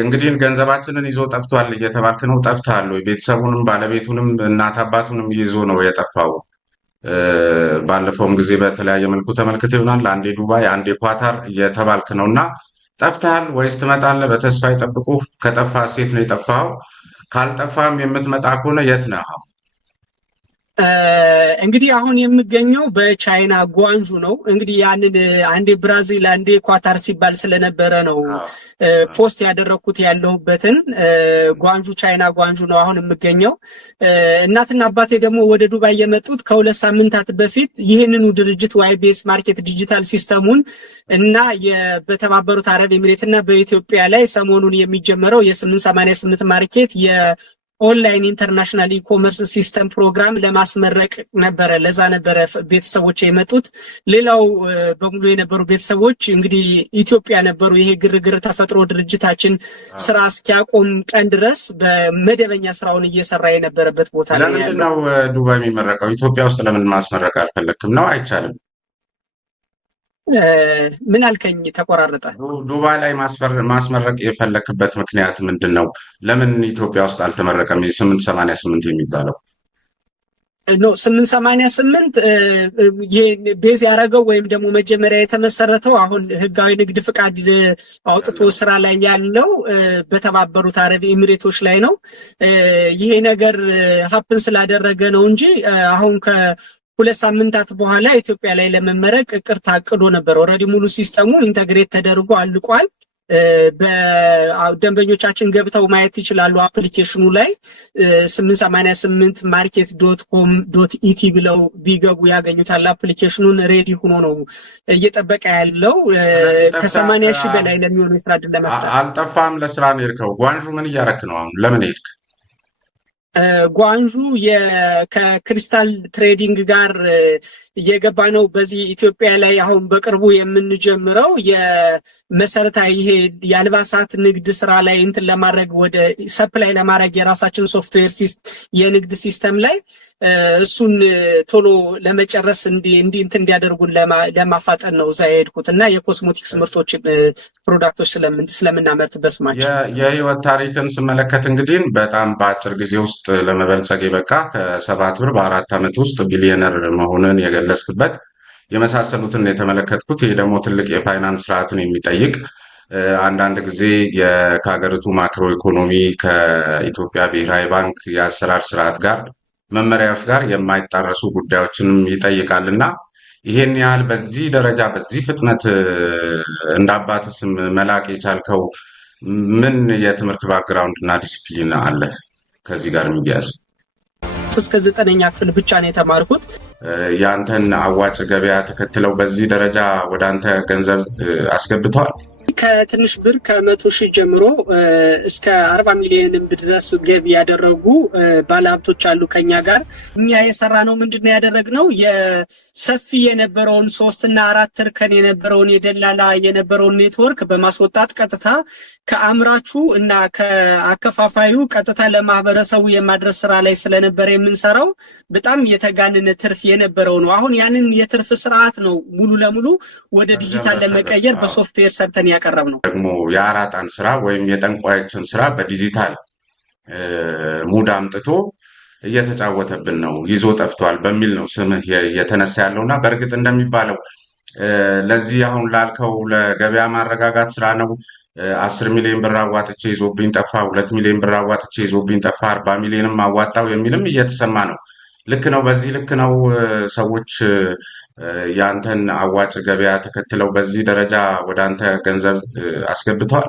እንግዲህ ገንዘባችንን ይዞ ጠፍቷል እየተባልክ ነው። ጠፍተሃል ወይ? ቤተሰቡንም ባለቤቱንም እናት አባቱንም ይዞ ነው የጠፋው። ባለፈውም ጊዜ በተለያየ መልኩ ተመልክተ ይሆናል። አንዴ ዱባይ፣ አንዴ ኳታር እየተባልክ ነው እና ጠፍተሃል ወይስ ትመጣለህ? በተስፋ ይጠብቁ። ከጠፋ ሴት ነው የጠፋው? ካልጠፋም የምትመጣ ከሆነ የት ነህ? እንግዲህ አሁን የምገኘው በቻይና ጓንጁ ነው። እንግዲህ ያንን አንዴ ብራዚል አንዴ ኳታር ሲባል ስለነበረ ነው ፖስት ያደረኩት ያለሁበትን ጓንጁ ቻይና ጓንጁ ነው አሁን የምገኘው። እናትና አባቴ ደግሞ ወደ ዱባይ የመጡት ከ2 ሳምንታት በፊት ይህንኑ ድርጅት ዋይቢኤስ ማርኬት ዲጂታል ሲስተሙን እና በተባበሩት አረብ ኤሚሬትና በኢትዮጵያ ላይ ሰሞኑን የሚጀመረው የ888 ማርኬት ኦንላይን ኢንተርናሽናል ኢኮመርስ ሲስተም ፕሮግራም ለማስመረቅ ነበረ። ለዛ ነበረ ቤተሰቦች የመጡት። ሌላው በሙሉ የነበሩ ቤተሰቦች እንግዲህ ኢትዮጵያ ነበሩ። ይሄ ግርግር ተፈጥሮ ድርጅታችን ስራ እስኪያቆም ቀን ድረስ በመደበኛ ስራውን እየሰራ የነበረበት ቦታ ላይ ያለው። ለምንድን ነው ዱባይ የሚመረቀው? ኢትዮጵያ ውስጥ ለምን ማስመረቅ አልፈለክም? ነው አይቻልም? ምን አልከኝ? ተቆራረጠ። ዱባይ ላይ ማስመረቅ የፈለክበት ምክንያት ምንድን ነው? ለምን ኢትዮጵያ ውስጥ አልተመረቀም? 888 የሚባለው ኖ 888 ቤዝ ያደረገው ወይም ደግሞ መጀመሪያ የተመሰረተው አሁን ህጋዊ ንግድ ፍቃድ አውጥቶ ስራ ላይ ያለው በተባበሩት አረብ ኤሚሬቶች ላይ ነው። ይሄ ነገር ሀፕን ስላደረገ ነው እንጂ አሁን ከ2 ሳምንታት በኋላ ኢትዮጵያ ላይ ለመመረቅ እቅድ ታቅዶ ነበር። ኦልሬዲ ሙሉ ሲስተሙ ኢንተግሬት ተደርጎ አልቋል። በደንበኞቻችን ገብተው ማየት ይችላሉ። አፕሊኬሽኑ ላይ 888market.com.et ብለው ቢገቡ ያገኙታል። አፕሊኬሽኑን ሬዲ ሆኖ ነው እየጠበቀ ያለው። ከ80 ሺህ በላይ ለሚሆኑ የስራ ዕድል ለመፍጠር። አልጠፋም። ለስራ ነው የሄድከው? ጓንጁ ምን እያረክ ነው አሁን? ለምን ሄድክ? ጓንጁ ከክሪስታል ትሬዲንግ ጋር እየገባ ነው። በዚህ ኢትዮጵያ ላይ አሁን በቅርቡ የምንጀምረው የመሰረታዊ ይሄ የአልባሳት ንግድ ስራ ላይ እንትን ለማድረግ ወደ ሰፕላይ ለማድረግ የራሳችን ሶፍትዌር የንግድ ሲስተም ላይ እሱን ቶሎ ለመጨረስ እንትን እንዲያደርጉን ለማፋጠን ነው እዛ የሄድኩት እና የኮስሞቲክስ ምርቶችን ፕሮዳክቶች ስለምናመርት በስማቸው። የህይወት ታሪክን ስመለከት እንግዲህ በጣም በአጭር ጊዜ ውስጥ ለመበልጸግ የበቃ ከ7 ብር በ4 ዓመት ውስጥ ቢሊዮነር መሆንን የገለጽክበት የመሳሰሉትን የተመለከትኩት። ይህ ደግሞ ትልቅ የፋይናንስ ስርዓትን የሚጠይቅ አንዳንድ ጊዜ ከሀገሪቱ ማክሮ ኢኮኖሚ ከኢትዮጵያ ብሔራዊ ባንክ የአሰራር ስርዓት ጋር መመሪያዎች ጋር የማይጣረሱ ጉዳዮችንም ይጠይቃልና ይሄን ያህል በዚህ ደረጃ በዚህ ፍጥነት እንደ አባትህ ስም መላቅ የቻልከው ምን የትምህርት ባክግራውንድ እና ዲሲፕሊን አለ? ከዚህ ጋር የሚያያዝ እስከ 9ኛ ክፍል ብቻ ነው የተማርኩት። ያንተን አዋጭ ገበያ ተከትለው በዚህ ደረጃ ወደ አንተ ገንዘብ አስገብተዋል? ከትንሽ ብር ከ100 ሺህ ጀምሮ እስከ 40 ሚሊዮን ብር ድረስ ገቢ ያደረጉ ባለሀብቶች አሉ ከኛ ጋር። እኛ የሰራነው ምንድነው ያደረግነው የሰፊ የነበረውን 3 እና 4 እርከን የነበረውን የደላላ የነበረውን ኔትወርክ በማስወጣት ቀጥታ ከአምራቹ እና ከአከፋፋዩ ቀጥታ ለማህበረሰቡ የማድረስ ስራ ላይ ስለነበረ የምንሰራው በጣም የተጋነነ ትርፍ የነበረው ነው። አሁን ያንን የትርፍ ስርዓት ነው ሙሉ ለሙሉ ወደ ዲጂታል ለመቀየር በሶፍትዌር ሰርተን ያቀረብ ነው። ደግሞ የአራጣን ስራ ወይም የጠንቋዮችን ስራ በዲጂታል ሙድ አምጥቶ እየተጫወተብን ነው፣ ይዞ ጠፍቷል በሚል ነው ስምህ የተነሳ ያለውና በእርግጥ እንደሚባለው ለዚህ አሁን ላልከው ለገበያ ማረጋጋት ስራ ነው 10 ሚሊዮን ብር አዋጥቼ ይዞብኝ ጠፋ፣ 2 ሚሊዮን ብር አዋጥቼ ይዞብኝ ጠፋ፣ 40 ሚሊዮንም አዋጣው የሚልም እየተሰማ ነው። ልክ ነው? በዚህ ልክ ነው ሰዎች ያንተን አዋጭ ገበያ ተከትለው በዚህ ደረጃ ወደ አንተ ገንዘብ አስገብተዋል?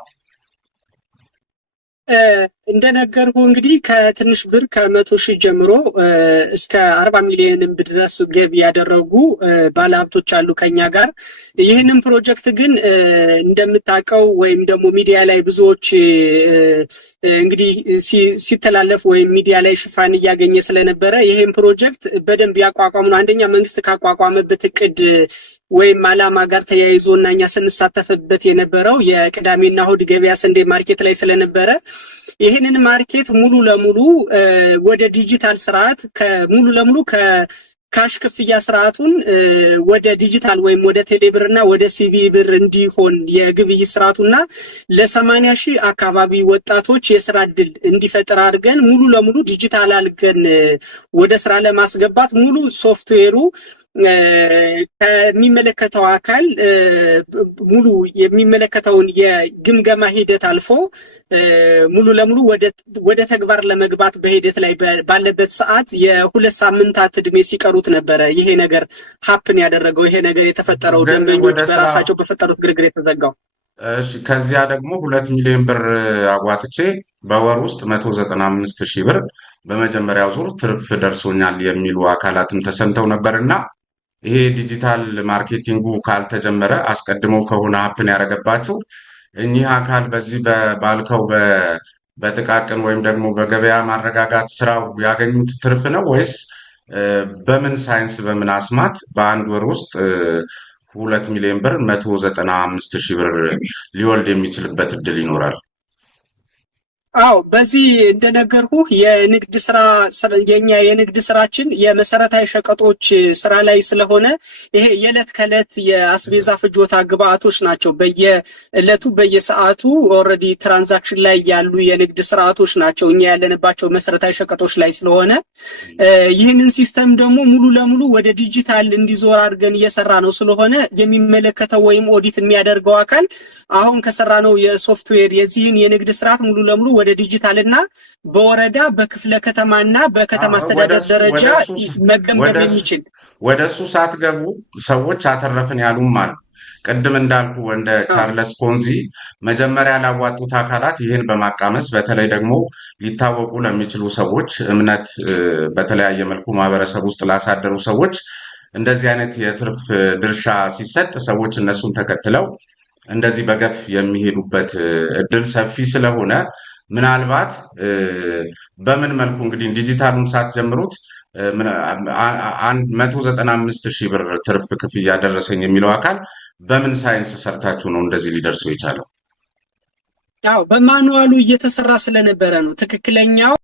እንደነገርኩ እንግዲህ ከትንሽ ብር ከ100 ሺህ ጀምሮ እስከ 40 ሚሊዮን ብር ድረስ ገቢ ያደረጉ ባለሀብቶች አሉ ከኛ ጋር። ይህንን ፕሮጀክት ግን እንደምታውቀው ወይም ደግሞ ሚዲያ ላይ ብዙዎች እንግዲህ ሲተላለፍ ወይም ሚዲያ ላይ ሽፋን እያገኘ ስለነበረ ይህን ፕሮጀክት በደንብ ያቋቋሙ ነው። አንደኛ መንግስት ካቋቋመበት እቅድ ወይም አላማ ጋር ተያይዞ እና እኛ ስንሳተፍበት የነበረው የቅዳሜና እሁድ ገበያ ስንዴ ማርኬት ላይ ስለነበረ ይህንን ማርኬት ሙሉ ለሙሉ ወደ ዲጂታል ስርዓት ሙሉ ለሙሉ ካሽ ክፍያ ስርዓቱን ወደ ዲጂታል ወይም ወደ ቴሌብርና ወደ ሲቢ ብር እንዲሆን የግብይት ስርዓቱና ለ80 ሺህ አካባቢ ወጣቶች የስራ እድል እንዲፈጠር አድርገን ሙሉ ለሙሉ ዲጂታል አድርገን ወደ ስራ ለማስገባት ሙሉ ሶፍትዌሩ ከሚመለከተው አካል ሙሉ የሚመለከተውን የግምገማ ሂደት አልፎ ሙሉ ለሙሉ ወደ ተግባር ለመግባት በሂደት ላይ ባለበት ሰዓት የ2 ሳምንታት እድሜ ሲቀሩት ነበረ ይሄ ነገር ሀፕን ያደረገው። ይሄ ነገር የተፈጠረው ደንበኞች በራሳቸው በፈጠሩት ግርግር የተዘጋው። እሺ ከዚያ ደግሞ 2 ሚሊዮን ብር አዋጥቼ በወር ውስጥ 195 ሺህ ብር በመጀመሪያው ዙር ትርፍ ደርሶኛል የሚሉ አካላትም ተሰምተው ነበርና ይሄ ዲጂታል ማርኬቲንጉ ካልተጀመረ አስቀድመው ከሆነ ሀፕን ያደረገባችሁ እኚህ አካል በዚህ ባልከው በጥቃቅን ወይም ደግሞ በገበያ ማረጋጋት ስራው ያገኙት ትርፍ ነው ወይስ በምን ሳይንስ በምን አስማት በአንድ ወር ውስጥ 2 ሚሊዮን ብር 195 ሺህ ብር ሊወልድ የሚችልበት እድል ይኖራል? አዎ በዚህ እንደነገርኩህ የንግድ ስራ የኛ የንግድ ስራችን የመሰረታዊ ሸቀጦች ስራ ላይ ስለሆነ ይሄ የዕለት ከዕለት የአስቤዛ ፍጆታ ግብአቶች ናቸው። በየዕለቱ በየሰዓቱ ኦልሬዲ ትራንዛክሽን ላይ ያሉ የንግድ ስርዓቶች ናቸው እኛ ያለንባቸው መሰረታዊ ሸቀጦች ላይ ስለሆነ ይህንን ሲስተም ደግሞ ሙሉ ለሙሉ ወደ ዲጂታል እንዲዞር አድርገን እየሰራ ነው ስለሆነ የሚመለከተው ወይም ኦዲት የሚያደርገው አካል አሁን ከሰራ ነው የሶፍትዌር የዚህን የንግድ ስርዓት ሙሉ ለሙሉ ወደ ዲጂታል እና በወረዳ በክፍለ ከተማና በከተማ አስተዳደር ደረጃ መገምገም የሚችል ወደሱ ሳትገቡ ሰዎች አተረፍን ያሉም አሉ። ቅድም እንዳልኩ እንደ ቻርለስ ፖንዚ መጀመሪያ ላዋጡት አካላት ይህን በማቃመስ በተለይ ደግሞ ሊታወቁ ለሚችሉ ሰዎች እምነት በተለያየ መልኩ ማህበረሰብ ውስጥ ላሳደሩ ሰዎች እንደዚህ አይነት የትርፍ ድርሻ ሲሰጥ ሰዎች እነሱን ተከትለው እንደዚህ በገፍ የሚሄዱበት እድል ሰፊ ስለሆነ ምናልባት በምን መልኩ እንግዲህ ዲጂታሉን ሳትጀምሩት 195 ሺህ ብር ትርፍ ክፍያ ደረሰኝ የሚለው አካል በምን ሳይንስ ሰርታችሁ ነው እንደዚህ ሊደርሰው የቻለው? ያው በማኑዋሉ እየተሰራ ስለነበረ ነው። ትክክለኛው